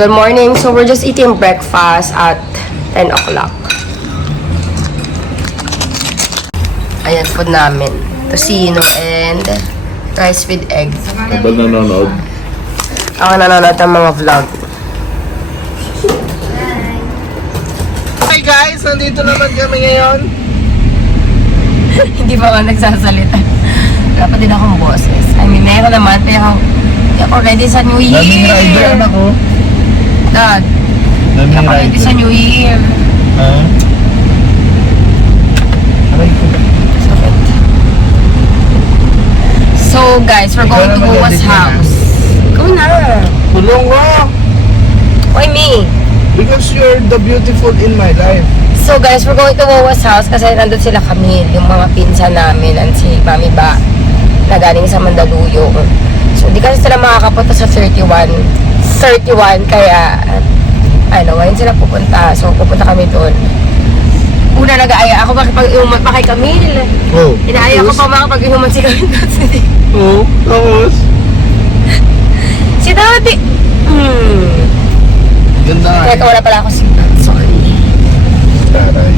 Good morning. So we're just eating breakfast at 10 o'clock. Ayan, food namin. Tocino and rice with egg. Habang nanonood. Ako nanonood ng mga vlog. Hi guys! Nandito naman kami ngayon. Hindi ba ako nagsasalita? Dapat din akong boses. I mean, meron naman, pero already sa New Year. Daming rider anak ko. Dad, Daming already sa New Year. Ha? Aray ko. Sakit. So guys, we're going to Goa's house. Go na. Tulong ko! Why me? Because you're the beautiful in my life. So guys, we're going to Goa's house kasi nandun sila Camille, yung mga pinsan namin, and si Mami Ba na galing sa Mandaluyong. So di kasi sila makakapunta sa 31, kaya ngayon sila pupunta. So pupunta kami doon. Una nag-aaya ako makipag-inuman pa kay Camille. Oh. Inaaya ko pa makipag-inuman si Camille. Oo, tapos? Si Dati. Ganda nga. Teka, wala pala ako signal. Sorry. Taray.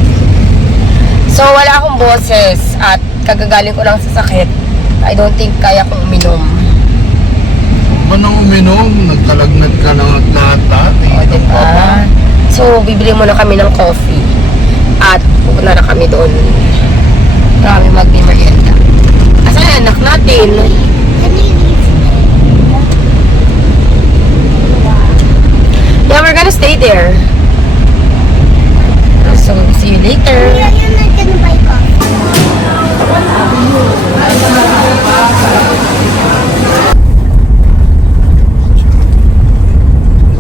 So wala akong boses at kagagaling ko lang sa sakit. I don't think kaya kong uminom. Ba nang uminom? Nagkalagnat ka na lahat-lahat eh. O, diba? So, bibili muna kami ng coffee. At pupunta na kami doon. Para kami mag-merienda. Asan yung anak natin? Yeah, we're gonna stay there. So, see you later.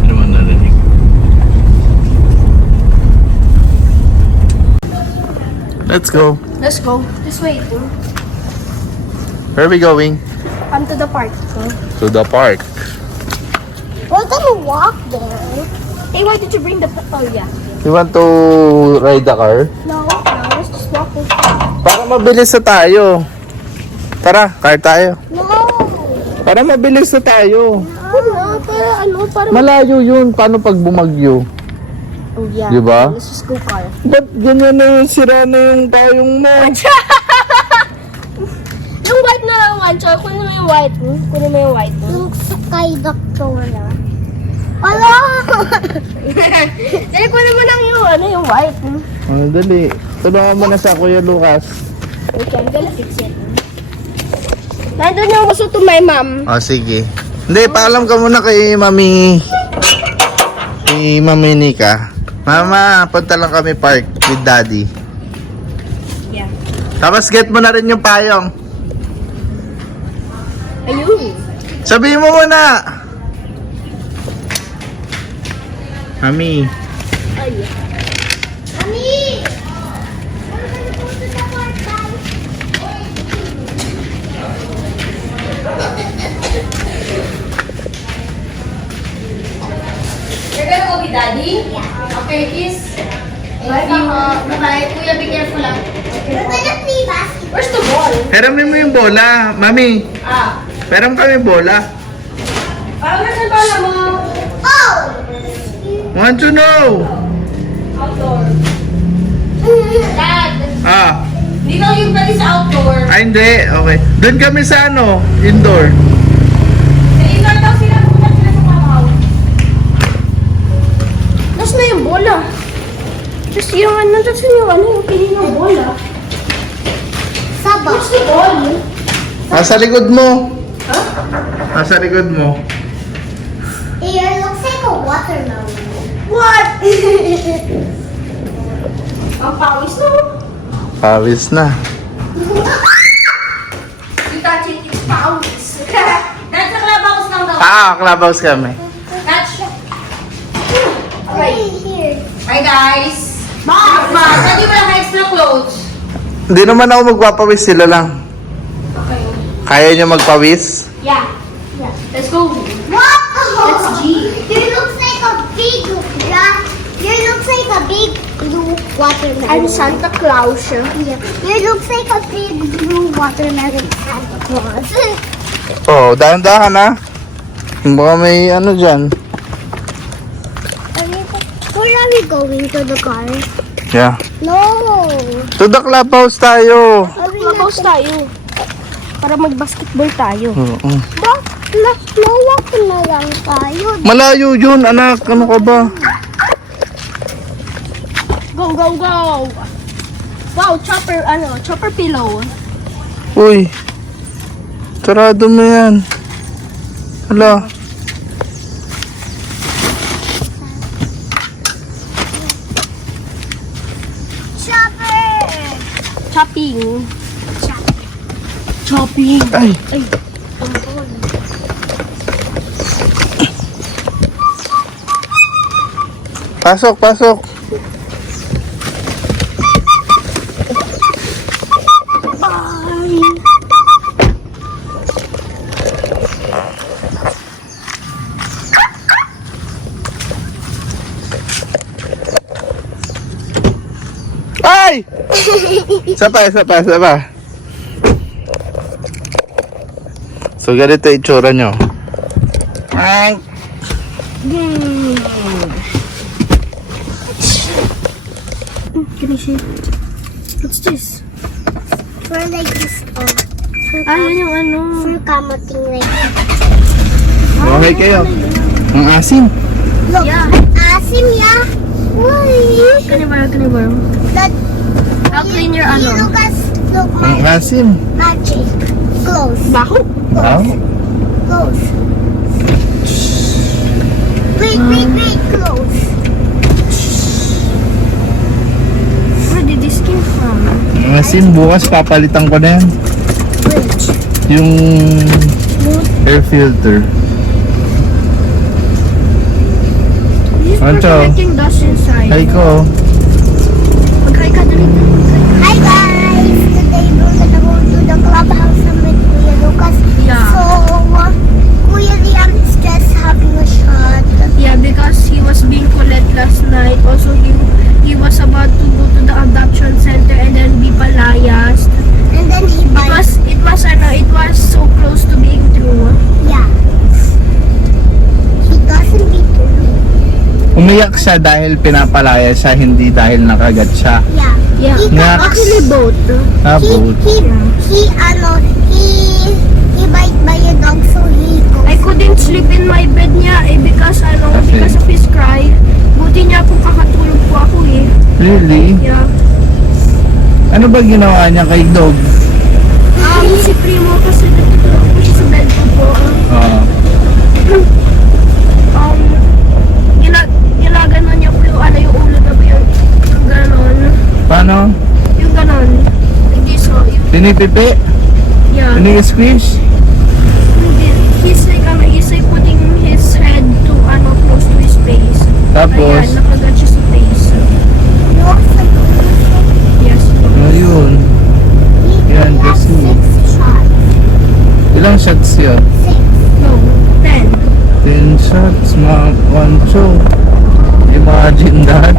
Ano man narinig? Let's go. Let's go. Just wait. Where are we going? To the park. To the park. We're gonna walk there. Hey, why did you bring the... Oh, yeah. You want to ride the car? No, let's just walk this. Para mabilis na tayo. Tara, car tayo. No! Para mabilis na tayo. Para... Malayo yun. Paano pag bumagyo? Oh, yeah. Diba? Let's just go car. Ba't ganyan na yung sira na yung payong mo? Yung white na lang, Wancho. Kunin mo yung white. Kunin mo yung white. Yung sky doctor na. Wala! Dali, kunin mo lang yung white. Dali. Tulungan mo na sa Kuya Lucas. Okay, I'm gonna fix it. Nandun yung gusto to my mom. Sige. Hindi, paalam ka muna kay Mami. Kay Mami Nika. Mama, punta lang kami park with Daddy. Yeah. Tapos get mo na rin yung payong. Ayun. Sabihin mo muna. Mami. Ay. Mami! You're gonna go with Daddy? Yeah. Okay, kiss. Bye-bye. Kuya, be careful lang. We're gonna play basketball. Where's the ball? Peramin mo yung bola. Mami, peram kami bola. Parang nasan pala mo? Oh! Want to know? Outdoor. Dad, Ah, hindi daw yung pwede sa outdoor. hindi. Okay. Doon kami sa indoor. Sa indoor daw sila, pupunta sila sa Pamaw. Nasaan na yung bola? Tapos yung pili ng bola. Saba. Where's the ball? Nasa likod mo. Nasa likod mo. It looks like a watermelon. What? Ang pawis na. Pawis na. You touch it, it's pawis. Dad, sa clubhouse lang daw. Clubhouse kami. Touch. Right here. Hi guys. Mom, Daddy, wala ka extra clothes. Hindi naman ako magpapawis, sila lang. Okay. Kaya niyo magpawis? Yeah. Let's go. What? That's G. There looks like a big There looks like a big blue watermelon. I'm Santa Claus. Yeah. There looks like a big blue watermelon Santa Claus. Oh, dahan-dahan ha. Baka may ano dyan. Where are we going? To the car? Yeah. No. To the clubhouse tayo. Clubhouse tayo. Para mag-basketball tayo. Oo. Nawak na lang tayo. Malayo yun, anak. Ano ka ba? Go, go, go. Wow, chopper pillow. Uy. Sarado mo yan. Hala. Chopper. Chopping. Ay. Pasok, pasok. Ay! Isa pa. So, ganito yung itsura nyo. Ay! Can I see? What's this? For like this, Yan yung ano. for kamating like. Okay kayo. Ang asim. Look, asim ya. Why? Can you borrow? That. I'll clean your Look, look, Ang my asim. magic. Close. Baho? Oh. Close. Wait, close. Where did this came from? Ang asim, bukas papalitan ko na yan. Which? Yung air filter. Ancho. Collecting dust inside. Ay ko. Mag-hi ka dali. Hi guys! Today we're gonna go to the clubhouse with Kuya Lucas. Yeah. So, Kuya Liam is just having a shot. Yeah, because he was being collected last night. Also, he was about to go to the adoption center and then be palayas. And then he bites. It was so close to being true. Yeah. He doesn't be true. Umiyak siya dahil pinapalaya siya, hindi dahil nakagat siya. Yeah. Yeah. He Nga. got- Actually, both. Abot. He bite by a dog, so he goes. I couldn't sleep in my bed niya because Kasi? because of his cry. Buti niya po kakatulog po ako eh. Really? Yeah. Ano ba ginawa niya kay dog? Si Primo kasi natutulog po siya sa bed ko po. Ginaganon niya po yung yung ulo na po yung ganon. Paano? Yung ganon. Hindi so, yung, Pinipipi? yeah. Pini-squish? He's like putting his head to close to his face. Tapos? Ayan, nakagat siya sa face. Yes. Ayun. Yan, He has kasi. 6 shots. Ilang shots yun? 6. No. 10. 10 shots, mga koncho. Imagine that.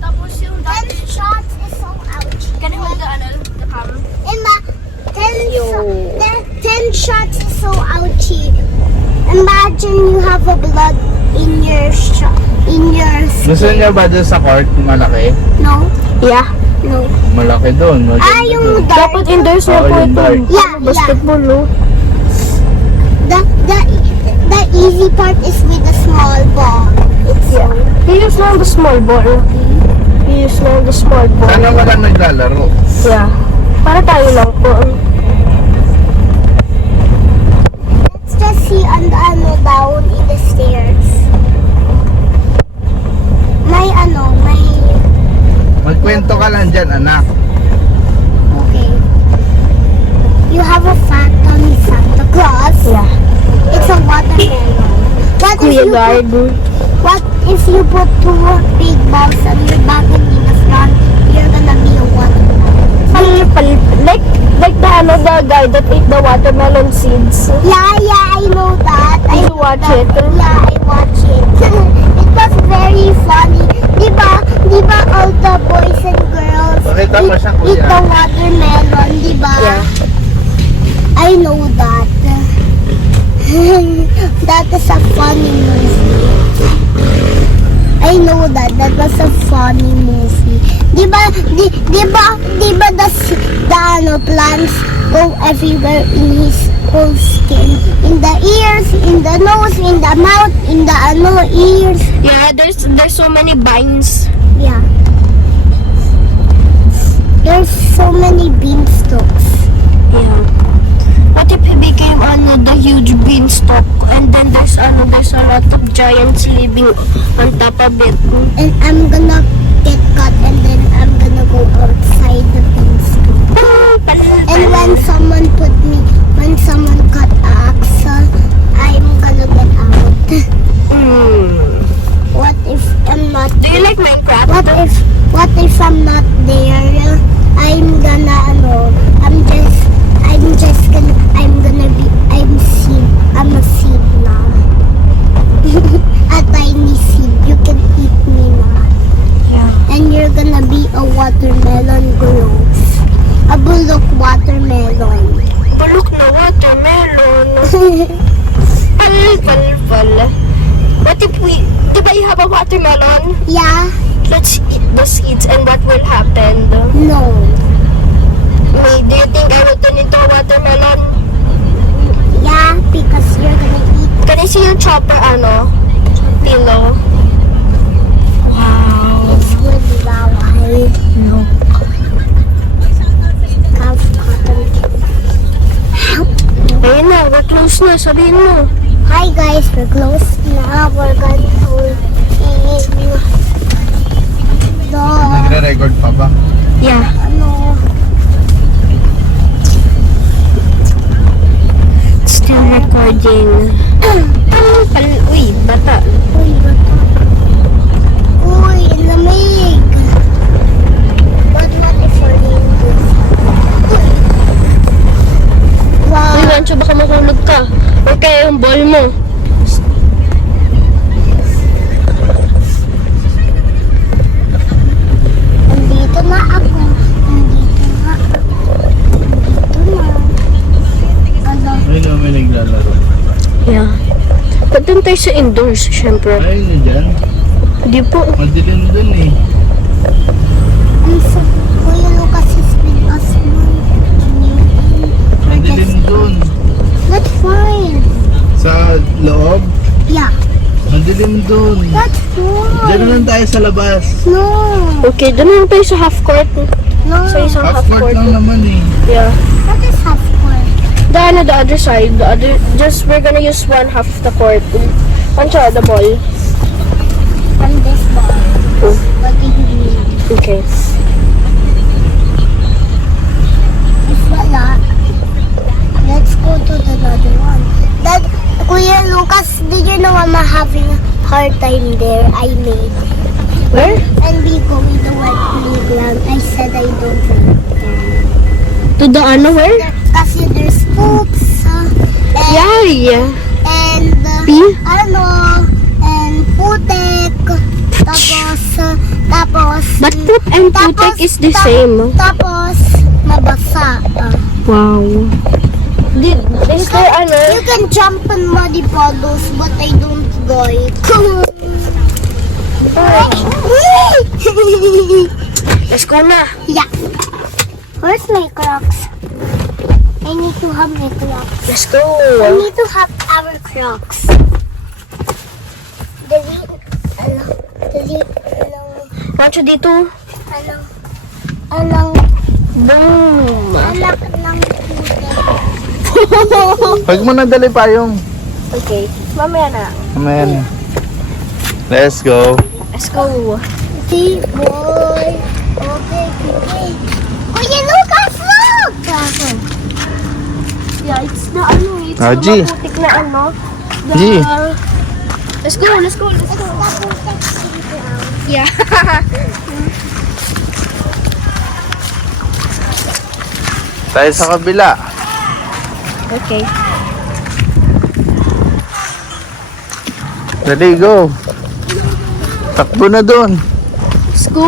Tapos yung 10 shots is so ouch. Can you hold the cam? Emma, 10 shots is so ouchy. Imagine you have a blood in your shot. Gusto niya ba doon sa court? Malaki? No? Yeah. No. Malaki doon. Ah, yung dark. Dapat indoors na Oo, po yung ito. dark. Yeah, Basketball, no? The easy part is with the small ball. It's so He used lang the small ball. He used lang the small ball. Sana wala naglalaro. Yeah. Para tayo lang po. Let's just see on the down in the stairs. May Magkwento ka lang dyan, anak. okay. You have a fact on Santa Claus. Yeah. It's a watermelon. What if you put 2 big balls on your back and in the front? You're gonna be a watermelon. Like the guy that ate the watermelon seeds. Yeah, I know that. Did you watch it? Yeah, I watch it. It was very funny. Diba all the boys and girls Pakita mo siya, eat kuya. the watermelon, diba? Yeah. I know that. That is a funny movie. I know was a funny movie. Di ba the ano, plants go everywhere in his whole skin. In the ears, in the nose, in the mouth, in the ano, ears. Yeah, there's so many vines. Yeah. There's so many beanstalks. Yeah. What if he became the huge beanstalk and then there's a lot of giants living on top of it. And I'm gonna get cut and then I'm gonna go outside the beanstalk. And when someone cut axe, I'm gonna get out. What if I'm not? Do you like Minecraft? What if I'm not there? I'm a seed now. A tiny seed. You can eat me now. Yeah. And you're gonna be a watermelon grows. A bullock watermelon. Bulok na watermelon. Pal. What if diba you have a watermelon? Yeah? Let's eat the seeds and what will happen? No. Do you think I will turn into a watermelon? Yeah, because you're gonna eat. Can I see your chopper, pillow? Wow. It's good now. Look. Calf cotton. Ayun na, we're close na. Sabihin mo. Hi guys, we're close now. We're going to eat the Nagre-record pa ba? Yeah. ano. Still recording. Uy, bata. Uy, bata. Uy, lamig. But not if we're doing this. Wow. Uy, Rancho, baka mahulog ka. Or kaya yung ball mo. Nandito na ako. Nandito na. Ano? Ayun na, may naglalaro. Yeah. Ba't dun tayo sa indoors, syempre? Ayun na dyan. Hindi po. Madilim dun eh. I'm so, Kuya Lucas is with us. Madilim dun. That's fine. Sa loob, Yeah. madilim dun. That's fine. Diyan na lang tayo sa labas. No. Okay, dun lang tayo sa half court. No. Sa isang Half court lang naman eh. Yeah. That is half court. The other side. We're gonna use one half of the court. Rancho, the ball. And this ball. Oh. What do you mean? Okay. If wala, let's go to the other one. Dad, Kuya Lucas, did you know I'm having a hard time there? I made. Where? And we go with the wet playground. I said I don't like them. To the where? Kasi there's poops. Yeah. And Pee? and putek. Tapos But poop and putek is the same. Tapos mabasa. Wow. Is there You can jump in muddy puddles, but I don't like. Let's go na. Yeah. Where's my Crocs? I need to have my Crocs. Let's go. I need to have our Crocs. Rancho dito. Boom. Anak ng Pag mo nadali pa yung. Okay. Mamaya na. Amen. Let's go. Let's go. boy. Okay. Kuya Lucas, look! Yeah, it's the it's Ah, G. maputik na G. Let's go. Yeah. Tayo sa kabila. Okay. Dali, go. Takbo na doon. Let's go.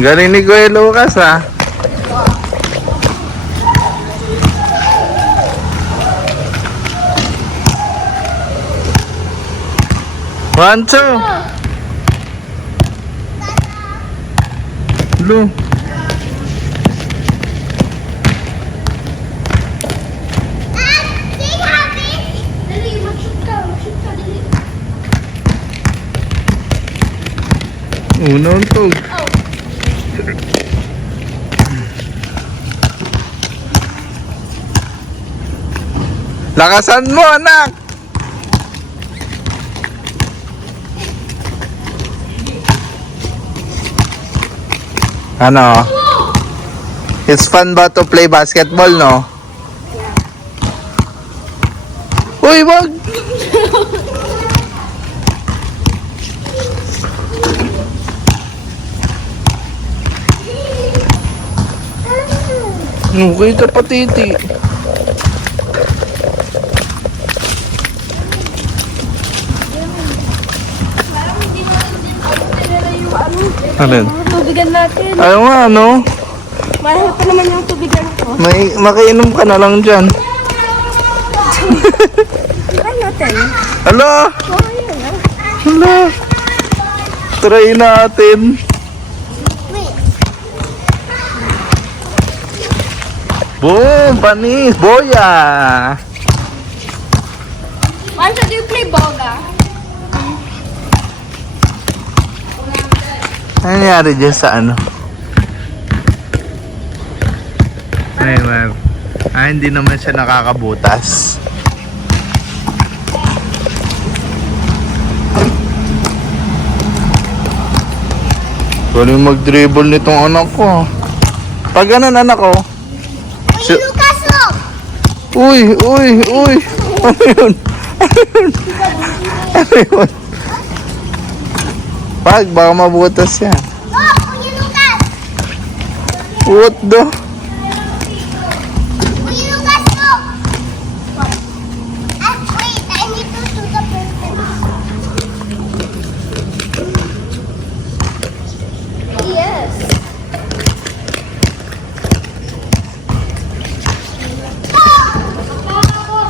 Galing ni Kuya Lucas, ha? One, two. Blue. Big happy. Dali, mag-shoot ka. Mag-shoot ka, dali. Unang tog. Lakasan mo, anak! Ano? It's fun ba to play basketball, no? Uy, wag! Okay ka pa, titi. Alin? Tubigan natin. Ayaw nga, ano? Mahal pa naman yung tubigan ko. Makainom ka na lang dyan. Try natin. Hala! Hala! Try natin. Boom! Panis! Boya! Mansha, do you play boga? Ano nangyari dyan sa ano? Ay, wow. Hindi naman siya nakakabutas. Galing mag-dribble nitong anak ko. Pag ganun, anak ko. Uy, Lucas, look. Uy! Uy! Uy! Ano yun? Ano yun? Ano yun? Pag, baka mabutas yan. Look, Uy, Lucas. What the? Uy, Lucas, look. Wait, I need to do the person. Yes.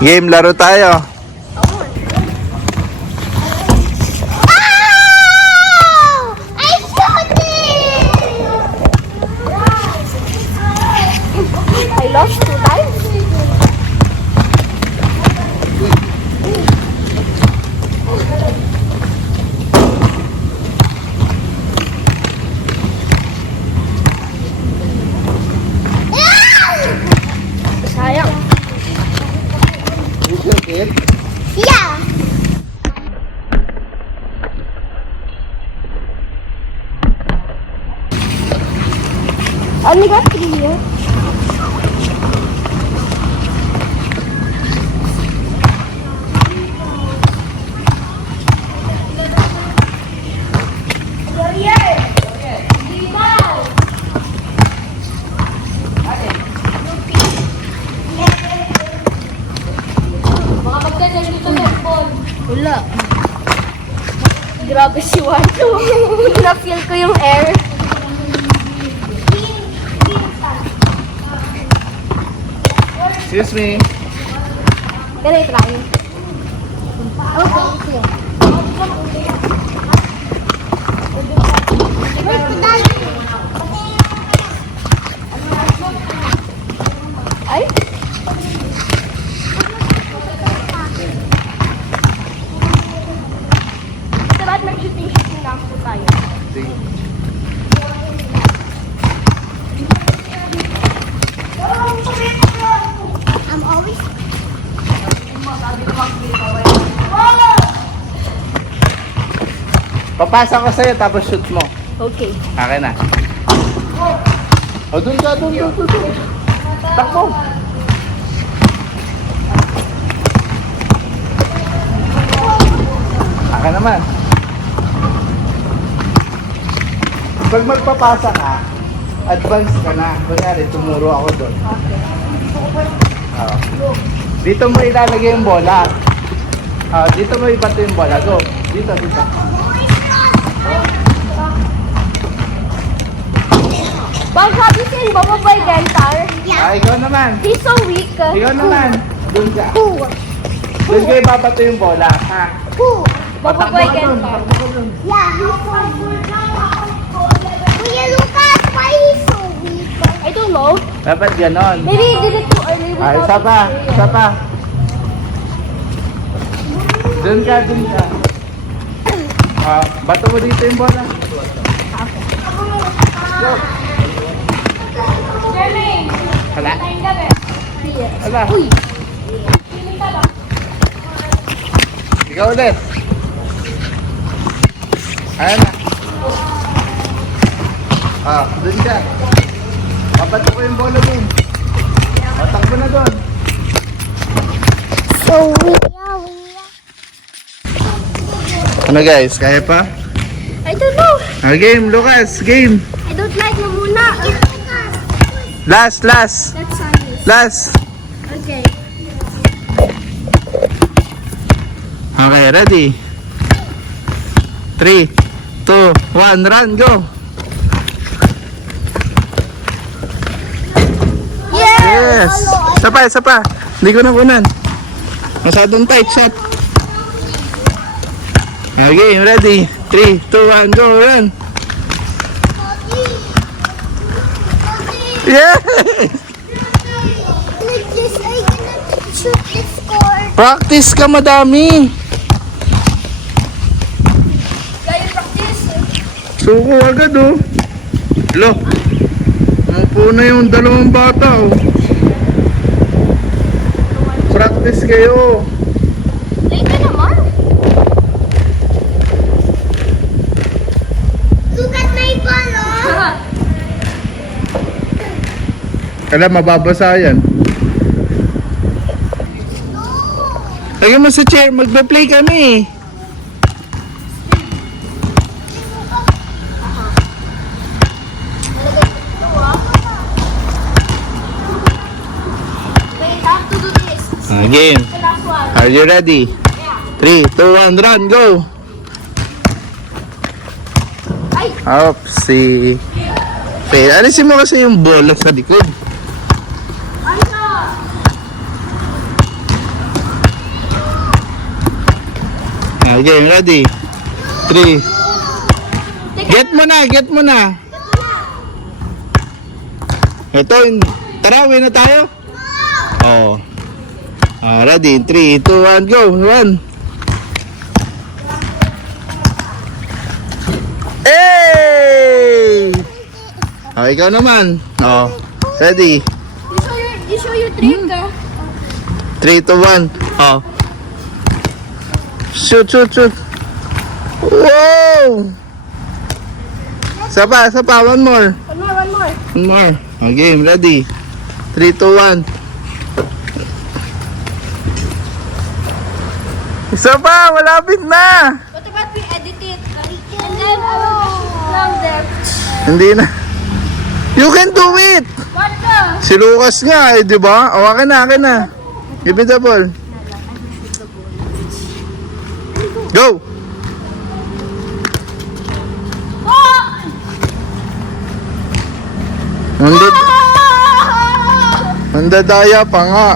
Game, laro tayo. Oh! I shot it! I lost 2 times. Sayang. Yeah. Only got 3 here. Wala. Grabe si Wanto. Na-feel ko yung air. Excuse me. Can I try? Okay. Ay? Dapat mag-shooting lang po tayo. I'm always. Papasa ko sa'yo tapos shoot mo. Okay. Akin na. O, dun ka, dun. Takbo. Akin naman. Pag magpapasa ka, advance ka na. Kunyari, tumuro ako doon. Dito mo ilalagay yung bola. Dito mo ibato yung bola. Go. Dito. Bababoy Gentar. Ikaw naman. He's so weak. Ikaw naman. Doon ka. Who? Doon kayo babato yung bola, ha? Who? Bababoy Gentar. Yeah, he's so weak. Kuya Lucas, why he's so weak? I don't know. Dapat ganon. Maybe he did it too early. Ay, isa pa. Isa pa. Doon ka, doon ka. Bato mo dito yung bola. Go. Wala. Wala. Ikaw ulit. Ayan na. Doon ka. Babato ko yung bola mo. Takbo na doon. So weak. Ano guys, kaya pa? I don't know. Game, Lucas, game. I don't like na muna. Last. That's Sunday. Last. Okay. Okay, ready? 3, 2, 1, run, go! Yes! Isa pa. Hindi ko na kunan. Masadong tight shot. Okay, ready? 3, 2, 1, go, run! Yeah! Like this, I cannot shoot the score. Practice ka madami. Kaya practice. Suko agad oh. Lo. Umupo na yung dalawang bata oh. Practice kayo. Late ka naman. Look at my ball, oh. Kala mababasa yan. Lagyan mo sa chair, magbe-play kami. Wait, I have to do this. Game. The last one. Are you ready? 3, 2, 1, run, go! Ay! Oopsie. Okay, alisin mo kasi yung bola sa likod. Okay, ready? 3. Get mo na. Ito, tara, uwi na tayo. Oh. Ready? 3, 2, 1, go, run. Hey! Ikaw naman. Oh. Ready? You show your trick. 3, 2, 1. Oh. Shoot. Wow! Isa pa. One more. One more. Okay, ready? 3, 2, 1. Isa pa, malapit na. What about we edit it? And then I will put lang there. Hindi na. You can do it. What the? Si Lucas nga eh, di ba? O, akin na. Give me the ball. Go! Mandadaya pa nga.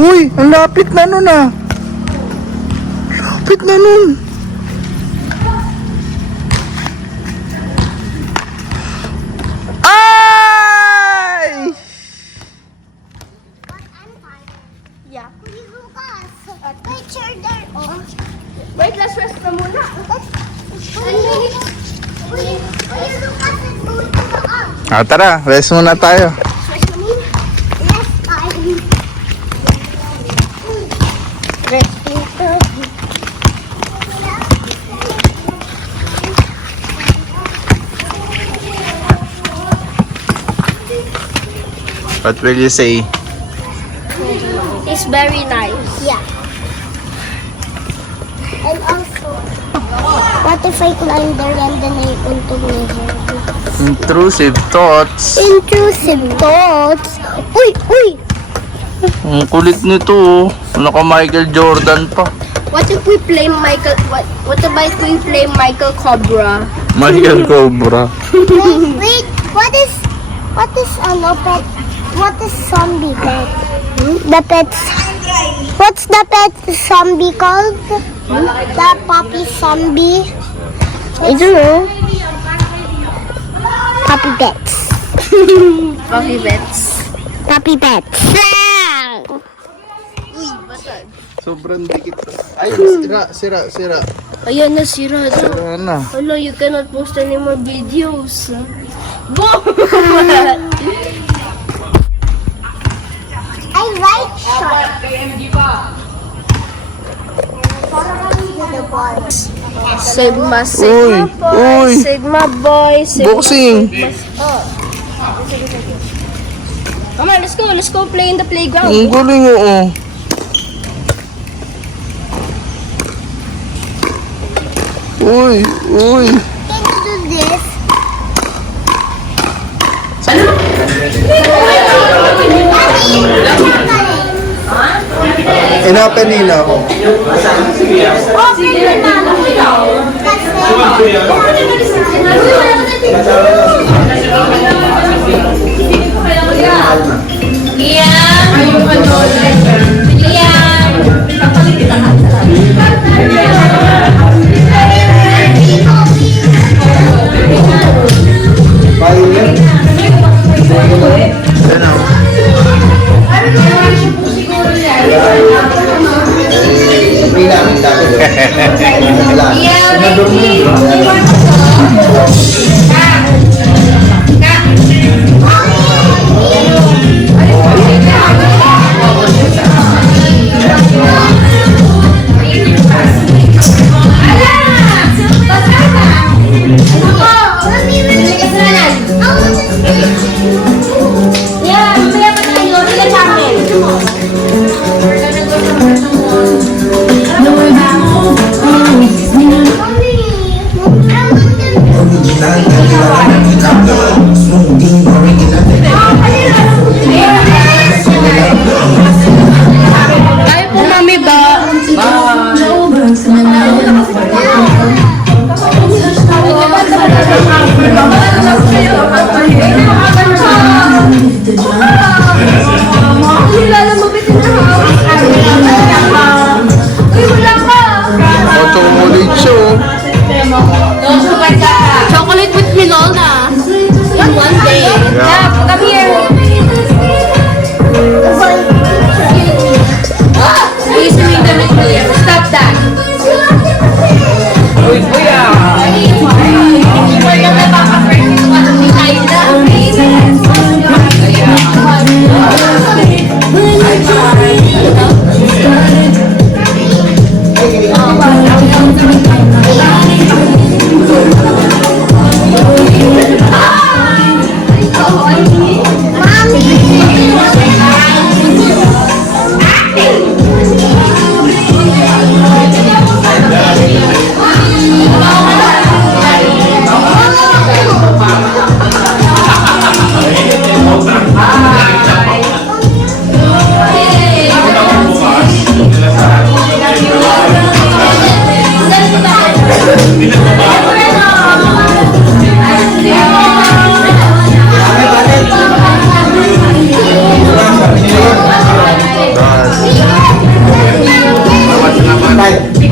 Uy, ang lapit na nun ah. Lapit na nun. Ay! Yeah. Kuya Lucas, my chair there, oh. Wait, let's rest na muna. Kuya Lucas, let's go to the arm. Tara, rest muna tayo. Rest na muna. Yes, I'm. What will you say? It's very nice. Yeah. And also, what if I climb there and then I untog my hair? Intrusive thoughts. Intrusive thoughts. Uy! Ang kulit nito oh. Naka Michael Jordan pa. What if we play Michael? What about we play Michael Cobra? Michael Cobra. Wait, what is pet? What is zombie pet? The pets. What's the pet zombie called? The puppy zombie. I don't know. Puppy pets. Puppy pets. Puppy pets. Sobrang dikit. Ay, sira. Ayan na, sira na. Sira na. Hello, you cannot post any more videos. I like shark. Sigma Uy, boy. uy. Sigma boy. Boxing. Come on, let's go play in the playground. Ang galing oo. Uy. Can you do this? Inopen nila ako. Tayo po, mami ba? Chocolate show. Chocolate with Minola. In one day. Yeah. Come here. Please make them clear. Stop that.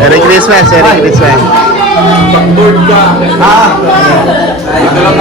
Merry Christmas, Merry Christmas. Pag-board ka. Ha? Ito lang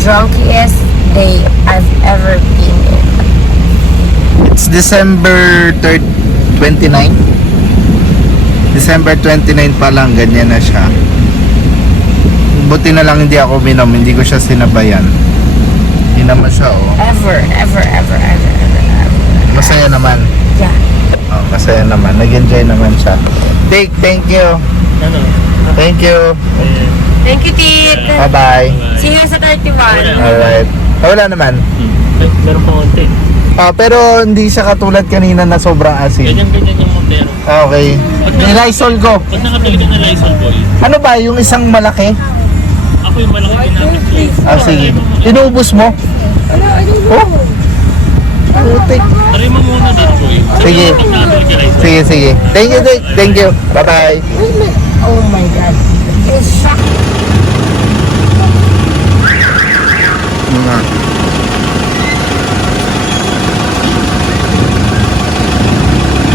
drunkiest day I've ever been in. It's December 29. December 29 pa lang, ganyan na siya. Buti na lang hindi ako minom, hindi ko siya sinabayan. Hindi naman siya, oh. Ever. Masaya naman. Yeah. Oh, masaya naman. Nag-enjoy naman siya. Thank you. Thank you. Thank you, Tit. Bye-bye. See you sa 31. Alright. Wala naman. Meron pa konti. Pero hindi siya katulad kanina na sobrang asin. Ganyan yung Montero. Okay. Ni-Lysol ko. Pag nakabili ka ng Lysol boy, Ano ba? Yung isang malaki? ako yung malaki ginamit ko. Sige. Inubos mo? Oh? Putik. Try mo muna din boy. Sige. Pag nakabili ka Lysol. Sige. Thank you, Dick. Thank you. Bye-bye. Oh my God. It's shock.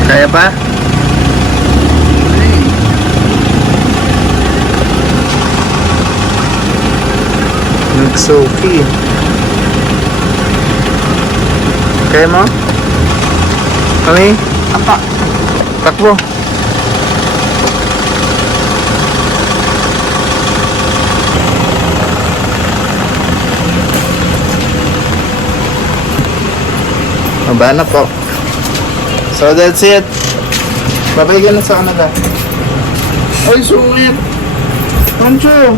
Kaya pa? Nagsuki. Kaya mo? Kami? Apa. Takbo. Mabana po. So that's it. Babay ka na sa kanila. Ay, sungit. Pancho.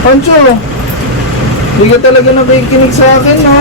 Pancho. Hindi ka talaga nakikinig sa akin, no?